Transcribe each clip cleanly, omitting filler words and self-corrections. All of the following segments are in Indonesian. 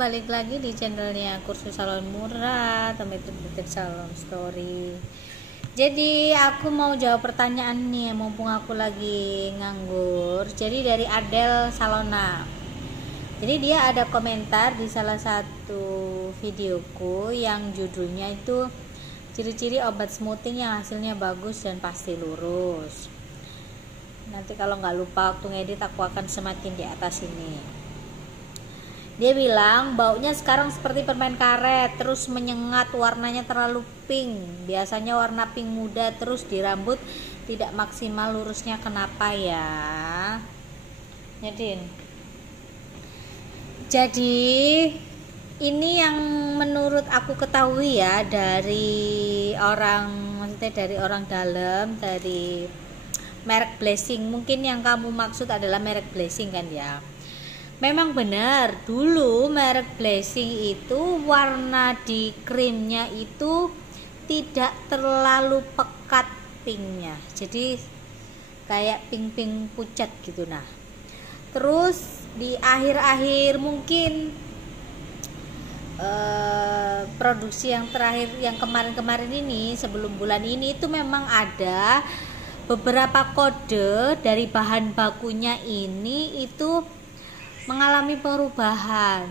balik lagi di channelnya Kursus Salon Murah, teman-teman Salon Story. Jadi aku mau jawab pertanyaan nih, mumpung aku lagi nganggur. Jadi dari Adel Salona. Jadi dia ada komentar di salah satu videoku yang judulnya itu ciri-ciri obat smoothing yang hasilnya bagus dan pasti lurus. Nanti kalau nggak lupa waktu ngedit aku akan semakin di atas ini. Dia bilang baunya sekarang seperti permen karet, terus menyengat, warnanya terlalu pink. Biasanya warna pink muda, terus di rambut tidak maksimal lurusnya, kenapa ya? Jadi ini yang menurut aku ketahui ya dari orang dalam, dari merek Blessing. Mungkin yang kamu maksud adalah merek Blessing kan ya. Memang benar, dulu merek Blessing itu warna di krimnya itu tidak terlalu pekat pinknya, jadi kayak pink-pink pucat gitu. Nah, terus di akhir-akhir mungkin produksi yang terakhir yang kemarin-kemarin ini, sebelum bulan ini, itu memang ada beberapa kode dari bahan bakunya ini itu mengalami perubahan.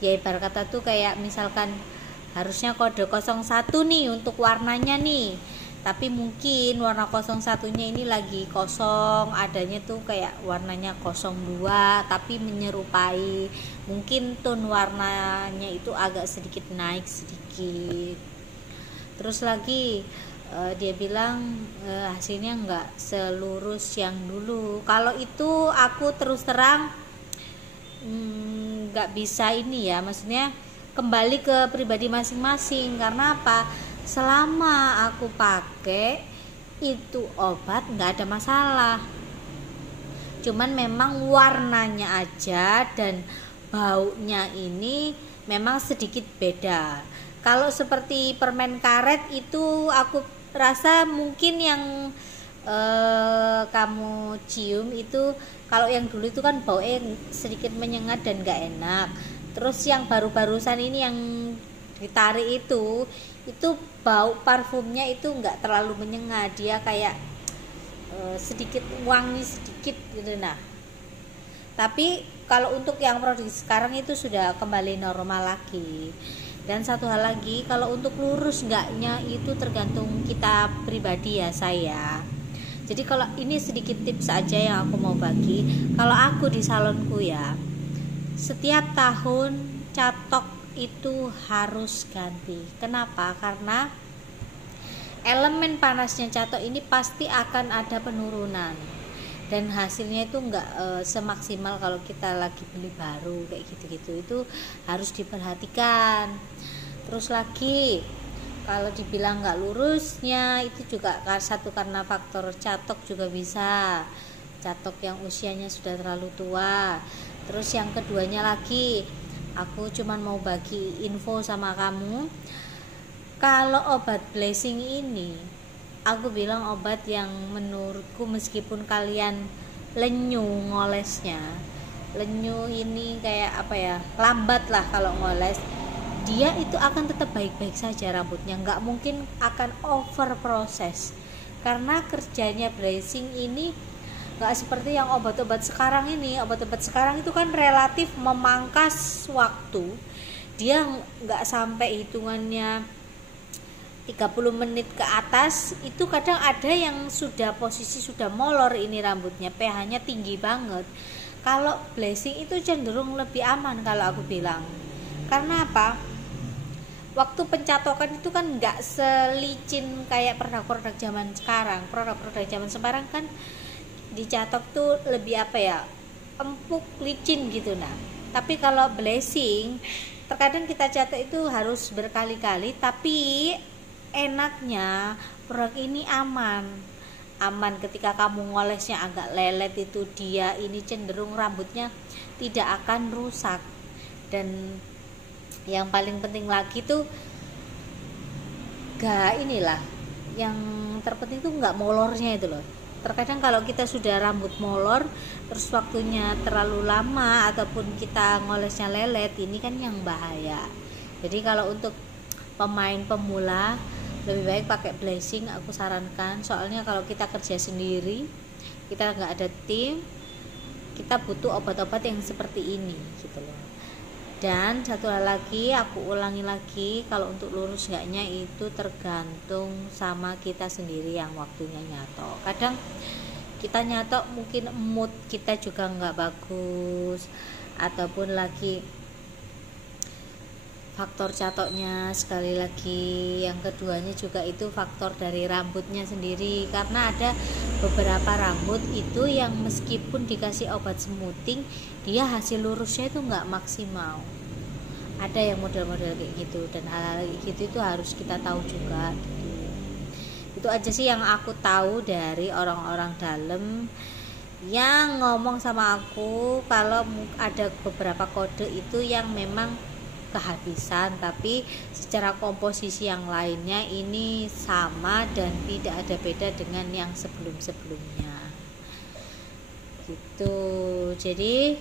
Ya ibarat kata tuh kayak misalkan harusnya kode 01 nih untuk warnanya nih, tapi mungkin warna 01 nya ini lagi kosong, adanya tuh kayak warnanya 02 tapi menyerupai, mungkin tone warnanya itu agak sedikit naik sedikit. Terus lagi dia bilang hasilnya nggak selurus yang dulu. Kalau itu aku terus terang nggak bisa ini ya, maksudnya kembali ke pribadi masing-masing. Karena apa? Selama aku pakai itu obat nggak ada masalah, cuman memang warnanya aja dan baunya ini memang sedikit beda. Kalau seperti permen karet itu aku rasa mungkin yang kamu cium itu, kalau yang dulu itu kan baunya sedikit menyengat dan gak enak. Terus yang baru-barusan ini yang ditarik itu bau parfumnya itu gak terlalu menyengat, dia kayak sedikit wangi sedikit gitu. Nah, tapi kalau untuk yang produksi sekarang itu sudah kembali normal lagi. Dan satu hal lagi, kalau untuk lurus enggaknya itu tergantung kita pribadi ya saya. Jadi kalau ini sedikit tips aja yang aku mau bagi. Kalau aku di salonku ya, setiap tahun catok itu harus ganti. Kenapa? Karena elemen panasnya catok ini pasti akan ada penurunan. Dan hasilnya itu enggak semaksimal kalau kita lagi beli baru kayak gitu-gitu. Itu harus diperhatikan. Terus lagi, kalau dibilang nggak lurusnya itu juga satu karena faktor catok juga bisa, catok yang usianya sudah terlalu tua. Terus yang keduanya lagi, aku cuman mau bagi info sama kamu, kalau obat Blessing ini aku bilang obat yang menurutku meskipun kalian lenyu ngolesnya, lenyu ini kayak apa ya, lambat lah kalau ngoles, dia itu akan tetap baik-baik saja rambutnya, nggak mungkin akan over proses. Karena kerjanya Blessing ini nggak seperti yang obat-obat sekarang ini. Obat-obat sekarang itu kan relatif memangkas waktu, dia nggak sampai hitungannya 30 menit ke atas, itu kadang ada yang sudah posisi sudah molor ini rambutnya, pH-nya tinggi banget. Kalau Blessing itu cenderung lebih aman kalau aku bilang. Karena apa? Waktu pencatokan itu kan nggak selicin kayak produk-produk zaman sekarang. Produk-produk zaman sekarang kan dicatok tuh lebih apa ya, empuk, licin gitu. Nah, tapi kalau Blessing terkadang kita catok itu harus berkali-kali, tapi enaknya produk ini aman ketika kamu ngolesnya agak lelet itu, dia ini cenderung rambutnya tidak akan rusak. Dan yang paling penting lagi tuh yang terpenting tuh nggak molornya itu loh. Terkadang kalau kita sudah rambut molor terus waktunya terlalu lama ataupun kita ngolesnya lelet, ini kan yang bahaya. Jadi kalau untuk pemain pemula lebih baik pakai blessing, aku sarankan. Soalnya kalau kita kerja sendiri, kita nggak ada tim, kita butuh obat-obat yang seperti ini gitu loh. Dan satu hal lagi, aku ulangi lagi, kalau untuk lurus enggaknya itu tergantung sama kita sendiri yang waktunya nyatok. Kadang kita nyatok mungkin mood kita juga nggak bagus, ataupun lagi faktor catoknya. Sekali lagi, yang keduanya juga itu faktor dari rambutnya sendiri, karena ada beberapa rambut itu yang meskipun dikasih obat smoothing, dia hasil lurusnya itu nggak maksimal. Ada yang model-model kayak gitu, dan hal-hal kayak gitu itu harus kita tahu juga gitu. Itu aja sih yang aku tahu dari orang-orang dalam yang ngomong sama aku, kalau ada beberapa kode itu yang memang kehabisan, tapi secara komposisi yang lainnya ini sama dan tidak ada beda dengan yang sebelum-sebelumnya gitu. Jadi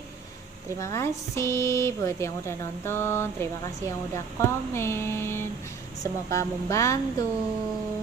terima kasih buat yang udah nonton, terima kasih yang udah komen, semoga membantu.